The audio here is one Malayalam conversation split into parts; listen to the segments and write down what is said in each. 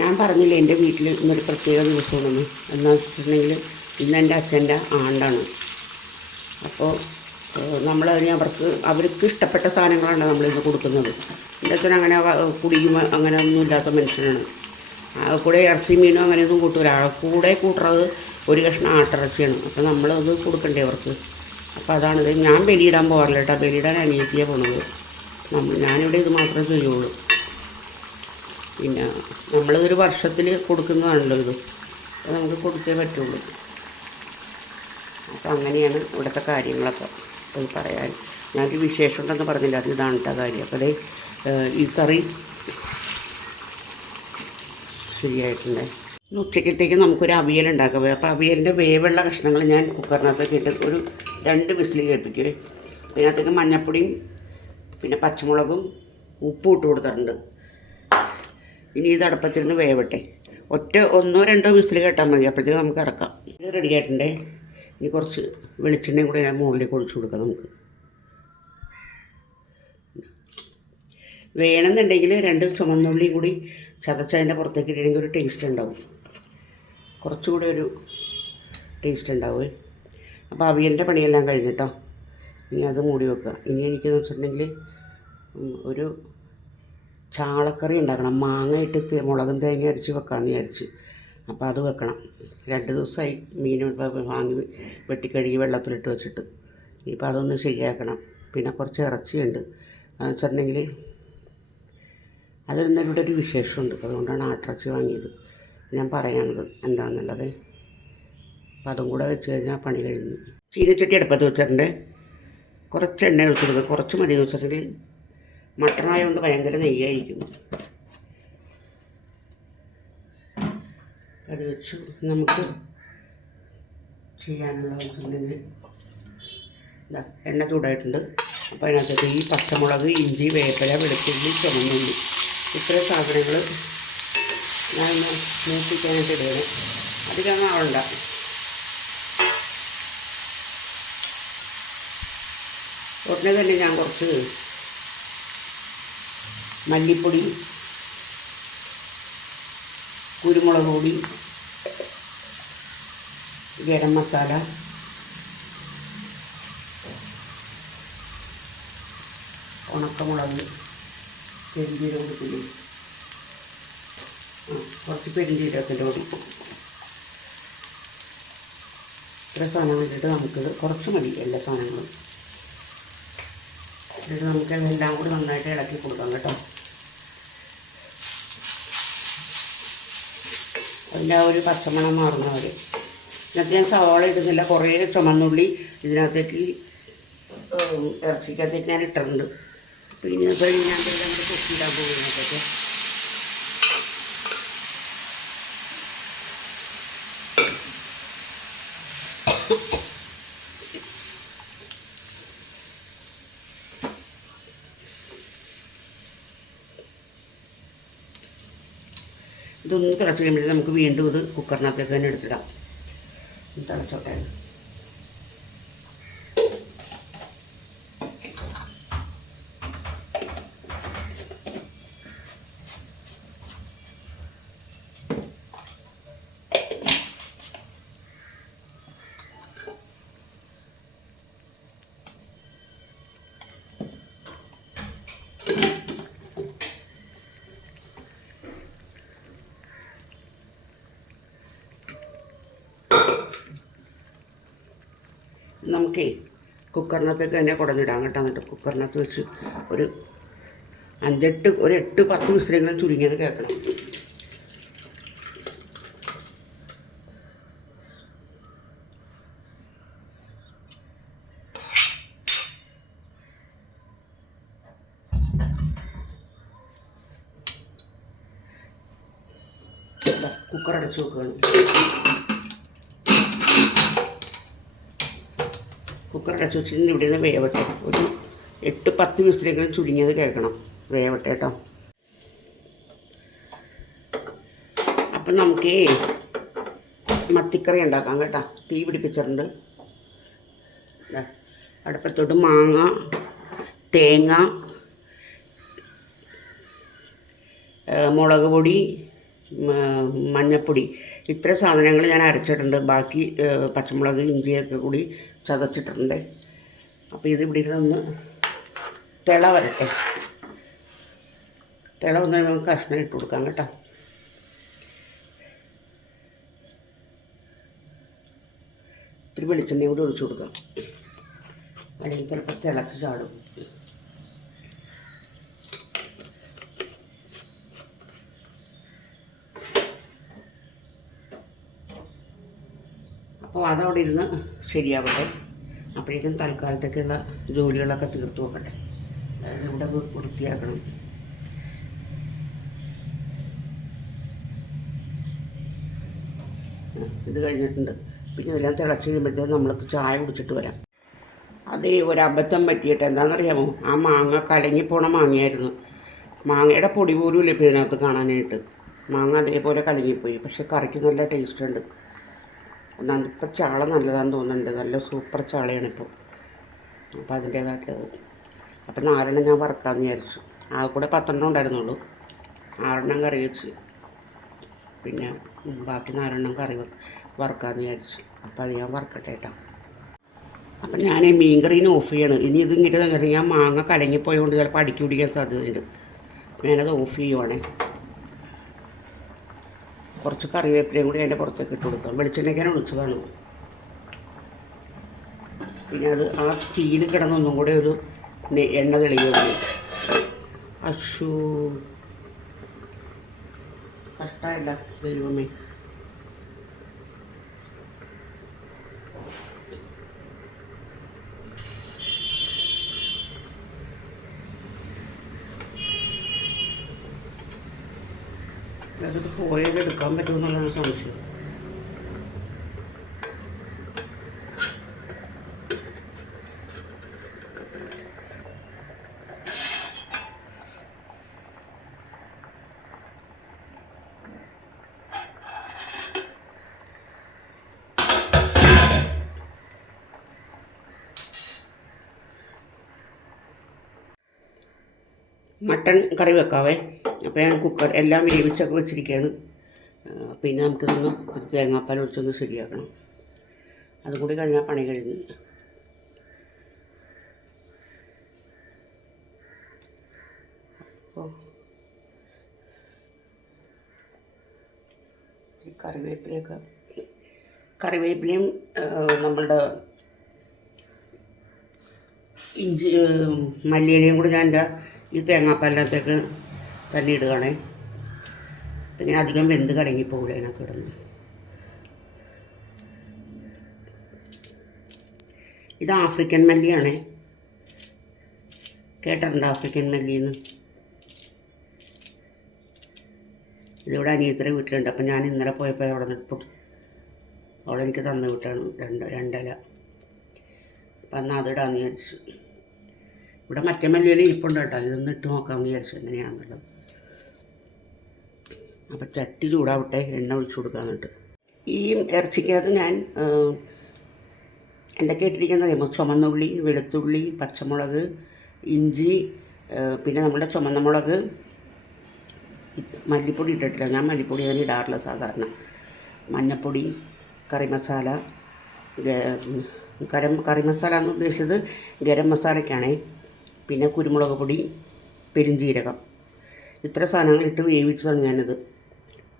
ഞാൻ പറഞ്ഞില്ലേ എന്റെ വീട്ടിൽ ഇന്നൊരു പ്രത്യേക ദിവസമാണെന്ന്. എന്താ വെച്ചിട്ടുണ്ടെങ്കിൽ ഇന്ന് എന്റെ അച്ഛന്റെ ആണ്ടാണ്. അപ്പോൾ നമ്മൾ അവർക്ക് അവർക്ക് ഇഷ്ടപ്പെട്ട സാധനങ്ങളാണ് നമ്മളിന്ന് കൊടുക്കുന്നത്. എന്റെ അച്ഛൻ അങ്ങനെ കുടിയും അങ്ങനെ ഒന്നും ഇല്ലാത്ത മനുഷ്യനാണ്. ആ കൂടെ ഇറച്ചി മീനും അങ്ങനെ അങ്ങനെയൊന്നും കൂട്ടൂല. കൂടെ കൂട്ടുന്നത് ഒരു കഷ്ണം ആട്ടിറച്ചിയാണ് അപ്പോൾ നമ്മളത് കൊടുക്കണ്ടേ അവർക്ക്? അപ്പോൾ അതാണിത് ഞാൻ ബലിയിടാൻ പോകാറില്ല കേട്ടോ. ബലിയിടാൻ അനിയത്തിയാണ് പോണത്. നമ്മൾ ഞാനിവിടെ ഇത് മാത്രമേ ചെയ്യുള്ളൂ. പിന്നെ ഒരു വർഷത്തിൽ കൊടുക്കുന്നതാണല്ലോ ഇത്. നമുക്ക് കൊടുക്കേ പറ്റുള്ളൂ. അപ്പോൾ അങ്ങനെയാണ് ഇവിടുത്തെ കാര്യങ്ങളൊക്കെ പോയി പറയാൻ. ഞാനൊരു വിശേഷം ഉണ്ടെന്ന് പറഞ്ഞില്ല. അത് ഇതാണ് കേട്ടോ കാര്യം. അപ്പോൾ ഈ കറി ശരിയായിട്ടുണ്ട്. ഉച്ചക്കത്തേക്ക് നമുക്കൊരു അവിയൽ ഉണ്ടാക്കാം. അപ്പോൾ അവിയലിന്റെ വേവുള്ള കഷ്ണങ്ങൾ ഞാൻ കുക്കറിനകത്തേക്ക് ഇട്ട് ഒരു രണ്ട് വിസിൽ കേൾപ്പിക്കും അതിനകത്തേക്ക് മഞ്ഞപ്പൊടിയും പിന്നെ പച്ചമുളകും ഉപ്പും ഇട്ട് കൊടുത്തിട്ടുണ്ട്. ഇനി ഇത് അടുപ്പത്തിരുന്ന് വേവട്ടെ. ഒറ്റ ഒന്നോ രണ്ടോ വിസിൽ കേട്ടാൽ മതി. അപ്പോഴത്തേക്ക് നമുക്ക് ഇറക്കാം. ഇത് റെഡി ആയിട്ടുണ്ടേ. ഇനി കുറച്ച് വെളിച്ചെണ്ണയും കൂടെ ഞാൻ മുകളിലേക്ക് ഒഴിച്ചു കൊടുക്കാം നമുക്ക്. വേണമെന്നുണ്ടെങ്കിൽ രണ്ട് ചുമന്നുള്ളിയും കൂടി ചതച്ചതിന്റെ പുറത്തേക്ക് ഇടണമെങ്കിൽ ഒരു ടേസ്റ്റ് ഉണ്ടാവും. കുറച്ചുകൂടെ ഒരു ടേസ്റ്റ് ഉണ്ടാവും. അപ്പോൾ അവിയലിന്റെ പണിയെല്ലാം കഴിഞ്ഞിട്ടോ ഇനി അത് മൂടി വെക്കുക. ഇനി എനിക്കെന്ന് വെച്ചിട്ടുണ്ടെങ്കിൽ ഒരു ചാളക്കറി ഉണ്ടാക്കണം. മാങ്ങ ഇട്ട് മുളകും തേങ്ങ അരച്ച് വെക്കാമെന്ന് വിചാരിച്ച്. അപ്പോൾ അത് വെക്കണം. രണ്ട് ദിവസമായി മീൻ വാങ്ങി വെട്ടിക്കഴുകി വെള്ളത്തിലിട്ട് വെച്ചിട്ട്. ഇനിയിപ്പോൾ അതൊന്ന് ശരിയാക്കണം. പിന്നെ കുറച്ച് ഇറച്ചിയുണ്ട്. അതെന്ന് വെച്ചിട്ടുണ്ടെങ്കിൽ അതിൽ ഇവിടെ ഒരു വിശേഷമുണ്ട്. അതുകൊണ്ടാണ് ആട്ടിറച്ചി വാങ്ങിയത്. ഞാൻ പറയാനുള്ളത് എന്താണെന്നുള്ളത് അപ്പം അതും കൂടെ വെച്ച് കഴിഞ്ഞാൽ പണി കഴിഞ്ഞു. ചീനച്ചട്ടി അടുപ്പത്ത് വെച്ചിട്ടുണ്ട്. കുറച്ച് എണ്ണ ഒഴിച്ചെടുക്കുക കുറച്ച് മതി വെച്ചിട്ടുണ്ടെങ്കിൽ മട്ടനായതുകൊണ്ട് ഭയങ്കര നെയ്യായിരിക്കും അത് വെച്ചു. നമുക്ക് ചെയ്യാനുള്ള എണ്ണ ചൂടായിട്ടുണ്ട്. അപ്പോൾ അതിനകത്ത് ഈ പച്ചമുളക് ഇഞ്ചി വേപ്പില വെളുത്തുള്ളി ചുമന്നുള്ളി ഇത്രയും സാധനങ്ങൾ ഞാനൊന്ന് മൂപ്പിക്കാനായിട്ട് ഇടുകയാണ്. അധികം ആവണ്ട. ഉടനെ തന്നെ ഞാൻ കുറച്ച് മല്ലിപ്പൊടി കുരുമുളക് പൊടി ഗരം മസാല ഉണക്കമുളക് പെരിഞ്ചീരക ആ കുറച്ച് പെരിഞ്ചീരകത്തിന്റെ പൊടി. ഇത്ര സാധനങ്ങൾ ഇട്ടിട്ട് നമുക്കിത് കുറച്ച് മതി എല്ലാ സാധനങ്ങളും. എന്നിട്ട് നമുക്ക് എല്ലാം കൂടി നന്നായിട്ട് ഇളക്കി കൊടുക്കാം കേട്ടോ. അതിന്റെ ആ ഒരു പച്ചമണം മാറുന്ന വരെ ഇതിനകത്ത് ഞാൻ സവാള ഇടുന്നില്ല കുറേ ചുമന്നുള്ളി ഇതിനകത്തേക്ക് ഇറച്ചിക്കകത്തേക്ക് ഞാൻ ഇട്ടിട്ടുണ്ട്. അപ്പോൾ ഇനി ഇപ്പോൾ ഞാൻ കൂടി കുക്കിയിടാൻ പോകുന്നതൊക്കെ ഇതൊന്ന് തിളച്ച് കഴിയുമ്പോഴേ നമുക്ക് വീണ്ടും ഇത് കുക്കറിനകത്തേക്ക് തന്നെ എടുത്തിടാം. തിളച്ചോട്ടെ. നമുക്കേ കുക്കറിനകത്തേക്ക് തന്നെ കുടഞ്ഞിടാം കേട്ടോ. എന്നിട്ട് കുക്കറിനകത്ത് വെച്ച് ഒരു അഞ്ചെട്ട് ഒരു എട്ട് പത്ത് വിസിലെങ്കിലും ചുരുങ്ങിയത് കേൾക്കണം. കുക്കർ അടച്ചു വെക്കുകയാണ്. കുക്കർ സ്വിച്ചിൽ നിന്ന് ഇവിടെ നിന്ന് വേവട്ടെ. ഒരു എട്ട് പത്ത് മിനിറ്റിലെങ്കിലും ചുരുങ്ങിയത് കേൾക്കണം. വേവട്ടെ കേട്ടോ. അപ്പം നമുക്ക് മത്തിക്കറി ഉണ്ടാക്കാം കേട്ടോ. തീ പിടിപ്പിച്ചിട്ടുണ്ട്. അടുപ്പത്തോട്ട് മാങ്ങ തേങ്ങ മുളക് പൊടി മഞ്ഞപ്പൊടി. ഇത്ര സാധനങ്ങൾ ഞാൻ അരച്ചിട്ടുണ്ട്. ബാക്കി പച്ചമുളക് ഇഞ്ചിയൊക്കെ കൂടി ചതച്ചിട്ടുണ്ട്. അപ്പോൾ ഇത് ഇവിടെ ഇരുന്ന് തിള വരട്ടെ. തിള ഒന്ന് നമുക്ക് കഷ്ണം ഇട്ട് കൊടുക്കാം കേട്ടോ. ഇത്തിരി വെളിച്ചെണ്ണയും കൂടി ഒഴിച്ചു കൊടുക്കാം. അല്ലെങ്കിൽ ചിലപ്പോൾ തിളച്ച് ചാടും. അപ്പോൾ അതവിടെ ഇരുന്ന് ശരിയാവട്ടെ. അപ്പോഴേക്കും തൽക്കാലത്തേക്കുള്ള ജോലികളൊക്കെ തീർത്തു വെക്കട്ടെ നമ്മുടെ വൃത്തിയാക്കണം. ഇത് കഴിഞ്ഞിട്ടുണ്ട്. പിന്നെ ഇതെല്ലാം തിളച്ച് കഴിയുമ്പോഴത്തേക്ക് നമ്മൾക്ക് ചായ കുടിച്ചിട്ട് വരാം. അതേ ഒരു അബദ്ധം പറ്റിയിട്ട് എന്താണെന്നറിയാമോ? ആ മാങ്ങ കലങ്ങിപ്പോണ മാങ്ങയായിരുന്നു. മാങ്ങയുടെ പൊടി പോലും ഇല്ല ഇപ്പോൾ ഇതിനകത്ത് കാണാനായിട്ട്. മാങ്ങ അതേപോലെ കലങ്ങിപ്പോയി. പക്ഷെ കറിക്ക് നല്ല ടേസ്റ്റ് ഉണ്ട്. ഇപ്പം ചാള നല്ലതാണെന്ന് തോന്നുന്നുണ്ട്. നല്ല സൂപ്പർ ചാളയാണ് ഇപ്പോൾ അപ്പോൾ അതിന്റേതായിട്ടുള്ളത് അപ്പം നാലെണ്ണം ഞാൻ വറക്കാമെന്ന് വിചാരിച്ചു. ആ കൂടെ പത്തെണ്ണം ഉണ്ടായിരുന്നുള്ളൂ. ആറെണ്ണം കറി വെച്ച്. പിന്നെ ബാക്കി നാലെണ്ണം കറി വറക്കാമെന്ന് വിചാരിച്ചു. അപ്പോൾ അത് ഞാൻ വറക്കട്ടെ കേട്ടോ അപ്പം ഞാൻ ഈ മീൻകറീനെ ഓഫ് ചെയ്യണം. ഇനി ഇത് ഇങ്ങനെ തന്നെ ഞാൻ മാങ്ങ കലങ്ങിപ്പോയതുകൊണ്ട് ചിലപ്പോൾ അടുക്കി പിടിക്കാൻ സാധ്യതയുണ്ട്. ഞാനത് ഓഫ് ചെയ്യുവാണേ. കുറച്ച് കറിവേപ്പിലയും കൂടി അതിന്റെ പുറത്തേക്ക് ഇട്ട് കൊടുക്കാം വെളിച്ചെണ്ണയ്ക്കാണ് ഒഴിച്ചതാണ് പിന്നെ അത് ആ തീയിൽ കിടന്നൊന്നും കൂടെ ഒരു എണ്ണ തെളിയ അശൂ കഷ്ടമല്ല ദൈവമേ. അതൊക്കെ പോയത് എടുക്കാൻ പറ്റുമെന്നുള്ളതാണ് സംശയം. മട്ടൺ കറി വെക്കാവേ. അപ്പോൾ ഞാൻ കുക്കർ എല്ലാം വേവിച്ചൊക്കെ വെച്ചിരിക്കുകയാണ്. പിന്നെ നമുക്കിതൊന്ന് ഒരു തേങ്ങാപ്പാൽ ഒഴിച്ചൊന്ന് ശരിയാക്കണം. അതും കൂടി കഴിഞ്ഞാൽ പണി കഴിഞ്ഞ്. അപ്പോൾ ഈ കറിവേപ്പിലയൊക്കെ കറിവേപ്പിലയും നമ്മളുടെ ഇഞ്ചി മല്ലിയിലയും കൂടി ഞാൻ എന്റെ ഈ തേങ്ങാപ്പാലിനകത്തേക്ക് തന്നെ ഇടുകയാണേ ഇങ്ങനെ അധികം വെന്ത് കടങ്ങിപ്പോകില്ല അതിനകത്ത് കിടന്ന്. ഇത് ആഫ്രിക്കൻ മല്ലിയാണേ. കേട്ടിട്ടുണ്ട് ആഫ്രിക്കൻ മല്ലിന്ന്? ഇതിവിടെ അനിയത്തിയുടെ വീട്ടിലുണ്ട്. അപ്പം ഞാൻ ഇന്നലെ പോയപ്പോൾ അവിടെ നിന്ന് അവളെനിക്ക് തന്നു വിട്ടാണ്. രണ്ട് രണ്ടല. അപ്പം എന്നാൽ അതിടാന്ന് വിചാരിച്ചു. ഇവിടെ മറ്റേ മല്ലിയിൽ ഇരിപ്പുണ്ട് കേട്ടോ. ഇതൊന്ന് ഇട്ട് നോക്കാമെന്ന് വിചാരിച്ചു. എങ്ങനെയാണെന്നുള്ളത് അപ്പം ചട്ടി ചൂടാവട്ടെ എണ്ണ ഒഴിച്ചു കൊടുക്കാനായിട്ട് ഈ ഇറച്ചിക്കകത്ത് ഞാൻ എന്തൊക്കെ ഇട്ടിരിക്കുന്നത് അറിയുമ്പോൾ ചുമന്നുള്ളി വെളുത്തുള്ളി പച്ചമുളക് ഇഞ്ചി പിന്നെ നമ്മുടെ ചുമന്ന മുളക് മല്ലിപ്പൊടി ഇട്ടിട്ടില്ല. ഞാൻ മല്ലിപ്പൊടി അങ്ങനെ ഇടാറില്ല സാധാരണ. മഞ്ഞപ്പൊടി കറി മസാല കരം കറി മസാല എന്ന് ഉദ്ദേശിച്ചത് ഗരം മസാലയ്ക്കാണ് പിന്നെ കുരുമുളക് പൊടി പെരിഞ്ജീരകം ഇത്ര സാധനങ്ങൾ ഇട്ട് വേവിച്ചതാണ് ഞാനിത്.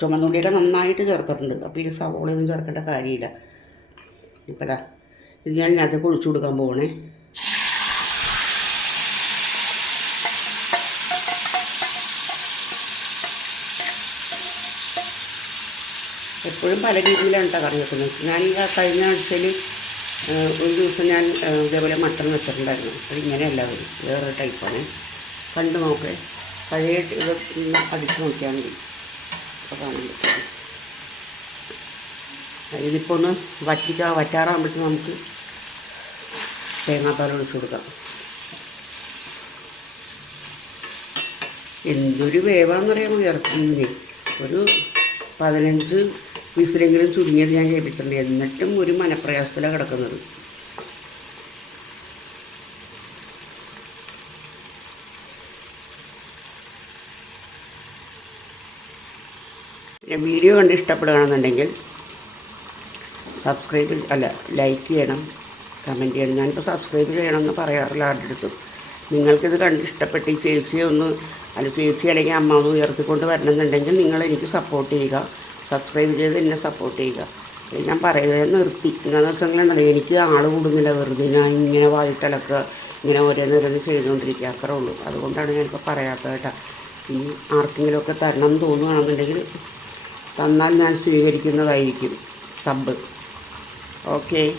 ചുമന്നുള്ളിയൊക്കെ നന്നായിട്ട് ചേർത്തിട്ടുണ്ട്. അപ്പോൾ ഈ സവോളയൊന്നും ചേർക്കേണ്ട കാര്യമില്ല. ഇപ്പോൾ ഇത് ഞാൻ ഇതിനകത്ത് കുഴിച്ചു കൊടുക്കാൻ പോകണേ എപ്പോഴും പല രീതിയിലാണ് കേട്ടോ കറി വെക്കുന്നത്. ഞാൻ ഈ കഴിഞ്ഞ ആഴ്ചയിൽ ഒരു ദിവസം ഞാൻ ഇതേപോലെ മട്ടൺ വെച്ചിട്ടുണ്ടായിരുന്നു. അത് ഇങ്ങനെയല്ല വരും വേറൊരു ടൈപ്പാണ്. കണ്ടു നോക്കേ. പഴയ ഇത് അടിച്ച് നോക്കിയാൽ മതി. അപ്പോൾ കാണാൻ ഇതിപ്പോൾ ഒന്ന് വറ്റിക്കാ വറ്റാറാകുമ്പോഴത്തേക്ക് നമുക്ക് തേങ്ങാപ്പാൽ ഒഴിച്ചു കൊടുക്കാം. എന്തൊരു വേവാന്നറിയാമോ ഇറക്കുന്നതിന്? ഒരു പതിനഞ്ച് വിസിലെങ്കിലും ചുരുങ്ങിയത് ഞാൻ കേൾപ്പിച്ചിട്ടുണ്ട് എന്നിട്ടും ഒരു മനപ്രയാസത്തിലാണ് കിടക്കുന്നത്. വീഡിയോ കണ്ട് ഇഷ്ടപ്പെടുകയാണെന്നുണ്ടെങ്കിൽ സബ്സ്ക്രൈബ് അല്ല ലൈക്ക് ചെയ്യണം കമന്റ് ചെയ്യണം. ഞാനിപ്പോൾ സബ്സ്ക്രൈബ് ചെയ്യണമെന്ന് പറയാറില്ല ആരുടെ അടുത്തും നിങ്ങൾക്കിത് കണ്ട് ഇഷ്ടപ്പെട്ട് ഈ ചേച്ചിയെ ഒന്ന് അല്ല ചേച്ചി അല്ലെങ്കിൽ അമ്മ ഒന്ന് ഉയർത്തിക്കൊണ്ട് വരണമെന്നുണ്ടെങ്കിൽ നിങ്ങൾ എനിക്ക് സപ്പോർട്ട് ചെയ്യുക. സബ്സ്ക്രൈബ് ചെയ്ത് എന്നെ സപ്പോർട്ട് ചെയ്യുക. ഞാൻ പറയുന്നത് നിർത്തി. എന്താണെന്ന് വെച്ചാൽ എനിക്ക് ആൾ കൂടുന്നില്ല. വെറുതെ ഞാൻ ഇങ്ങനെ വായിട്ടലക്കുക ഇങ്ങനെ ഓരോന്നോരോന്ന് ചെയ്തുകൊണ്ടിരിക്കുക. അത്രേ ഉള്ളൂ. അതുകൊണ്ടാണ് ഞാനിപ്പോൾ പറയാത്തത് കേട്ടോ. ഇനി ആർക്കെങ്കിലുമൊക്കെ തരണം എന്ന് തോന്നുകയാണെന്നുണ്ടെങ്കിൽ തന്നാൽ ഞാൻ സ്വീകരിക്കുന്നതായിരിക്കും സബ്. ഓക്കെ?